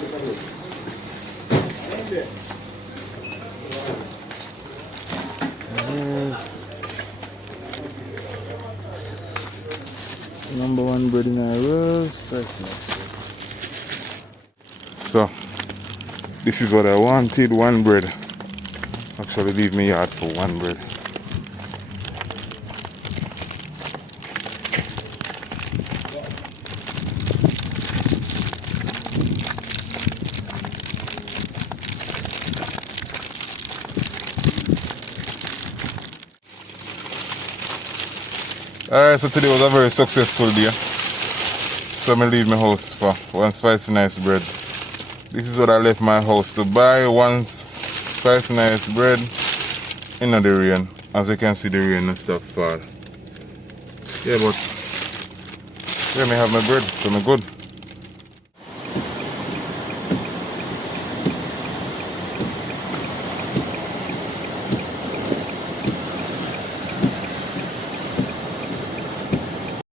Number one bread in our roast. So, this is what I wanted, one bread. Actually leave me yard for one bread. Alright, so today was a very successful day. So I'm leave my house for one spicy nice bread. This is what I left my house to buy, one spicy nice bread in the rain. As you can see, the rain and stuff fall. Yeah, but here I have my bread, so I'm good.